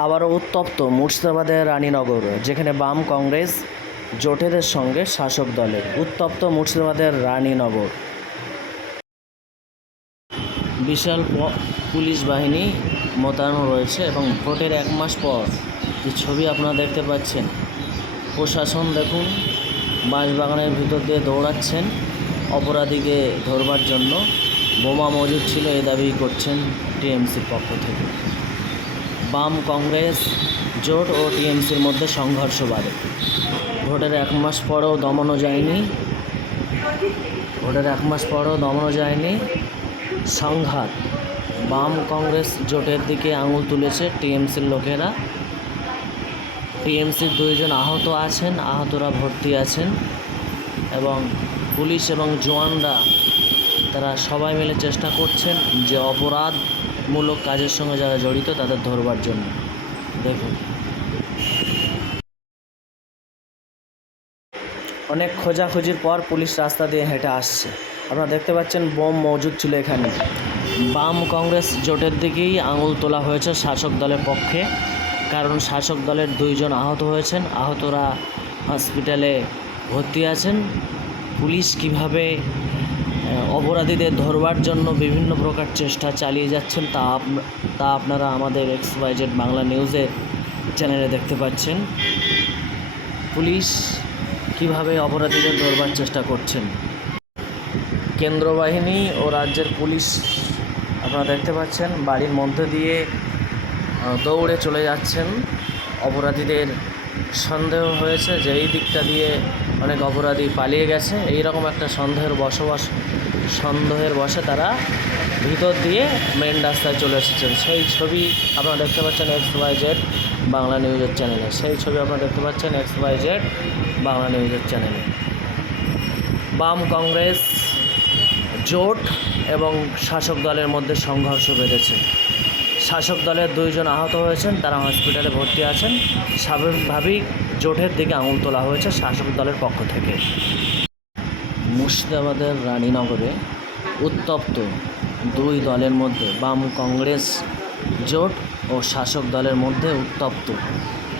আবারও উত্তপ্ত মুর্শিদাবাদের রানীনগর, যেখানে বাম কংগ্রেস জোটেদের সঙ্গে শাসক দলের। উত্তপ্ত মুর্শিদাবাদের রানীনগর। বিশাল পুলিশ বাহিনী মোতায়েন রয়েছে এবং ভোটের এক মাস পর যে ছবি আপনারা দেখতে পাচ্ছেন, প্রশাসন দেখুন, বাঁশবাগানের ভিতর দিয়ে দৌড়াচ্ছেন, অপরাধীকে ধরবার জন্য। বোমা মজুদ ছিল, এ দাবি করছেন টিএমসির পক্ষ থেকে। বাম কংগ্রেস, জোট ও টিএমসির মধ্যে সংঘর্ষ বাড়ে ভোটের এক মাস পরেও দমনও যায়নি। ভোটের এক মাস পরেও দমনও যায়নি। সংঘাত। বাম কংগ্রেস জোটের দিকে আঙুল তুলেছে টিএমসির লোকেরা। টিএমসির দুইজন আহত আছেন, আহতরা ভর্তি আছেন এবং পুলিশ এবং জওয়ানরা, তারা সবাই মিলে চেষ্টা করছেন যে অপরাধমূলক কাজের সঙ্গে যারা জড়িত, তাদের ধরবার জন্য। দেখুন। অনেক খোঁজাখুঁজির পর পুলিশ রাস্তা দিয়ে হেঁটে আসছে। আপনারা দেখতে পাচ্ছেন, বোম মজুদ ছিল এখানে। বাম কংগ্রেস জোটের দিকেই আঙুল তোলা হয়েছে শাসক দলের পক্ষে, কারণ শাসক দলের দুইজন আহত হয়েছেন। আহতরা হসপিটালে ভর্তি আছেন। পুলিশ কীভাবে অপরাধীদের ধরবার জন্য বিভিন্ন প্রকার চেষ্টা চালিয়ে যাচ্ছেন তা তা আপনারা আমাদের এক্স ওয়াই জেড বাংলা নিউজের চ্যানেলে দেখতে পাচ্ছেন। পুলিশ কীভাবে অপরাধীদের ধরবার চেষ্টা করছেন? কেন্দ্র বাহিনী ও রাজ্যের পুলিশ আপনারা দেখতে পাচ্ছেন, বাড়ির মধ্যে দিয়ে দৌড়ে চলে যাচ্ছেন। অপরাধীদের সন্দেহ হয়েছে যে এই দিকটা দিয়ে অনেক অপরাধী পালিয়ে গেছে। এই রকম একটা সন্দেহের বসবাস সন্দেহের বসে তারা ভিতর দিয়ে মেন রাস্তায় চলে এসেছেন। সেই ছবি আপনারা দেখতে পাচ্ছেন এক্স ওয়াই জেড বাংলা নিউজের চ্যানেলে সেই ছবি আপনারা দেখতে পাচ্ছেন এক্স ওয়াই জেড বাংলা নিউজের চ্যানেলে বাম কংগ্রেস জোট এবং শাসক দলের মধ্যে সংঘর্ষ বেঁধেছে। শাসক দলের দুইজন আহত হয়েছেন, তারা হসপিটালে ভর্তি আছেন। স্বাভাবিকভাবেই জোটের দিকে আঙুল তোলা হয়েছে শাসক দলের পক্ষ থেকে। মুর্শিদাবাদের রানীনগরে উত্তপ্ত দুই দলের মধ্যে বাম কংগ্রেস জোট ও শাসক দলের মধ্যে উত্তপ্ত।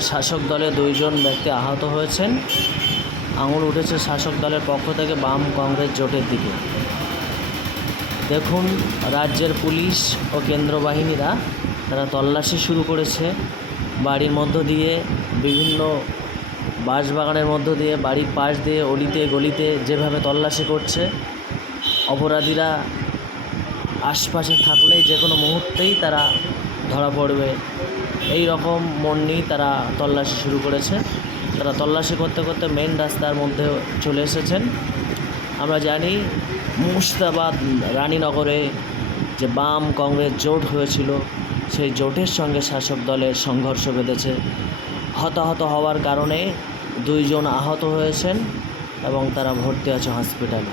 শাসক দলে দুইজন ব্যক্তি আহত হয়েছেন। আঙুল উঠেছে শাসক দলের পক্ষ থেকে বাম কংগ্রেস জোটের দিকে। দেখুন, রাজ্যের পুলিশ ও কেন্দ্র বাহিনীরা তারা তল্লাশি শুরু করেছে। বাড়ির মধ্য দিয়ে বিভিন্ন বাঁশবাগানের মধ্য দিয়ে, বাড়ির পাশ দিয়ে, অলিতে, গলিতে যেভাবে তল্লাশি করছে, অপরাধীরা আশপাশে থাকলেই যে কোনো মুহূর্তেই তারা ধরা পড়বে। এই রকম মন নিয়েই তারা তল্লাশি শুরু করেছে। তারা তল্লাশি করতে করতে মেন রাস্তার মধ্যে চলে এসেছেন। আমরা জানি মুর্শিদাবাদ রানীনগরে যে বাম কংগ্রেস জোট হয়েছিল, সেই জোটের সঙ্গে শাসক দলের সংঘর্ষ বেঁধেছে। হতাহত হওয়ার কারণে দুইজন আহত হয়েছেন এবং তারা ভর্তি আছে হসপিটালে।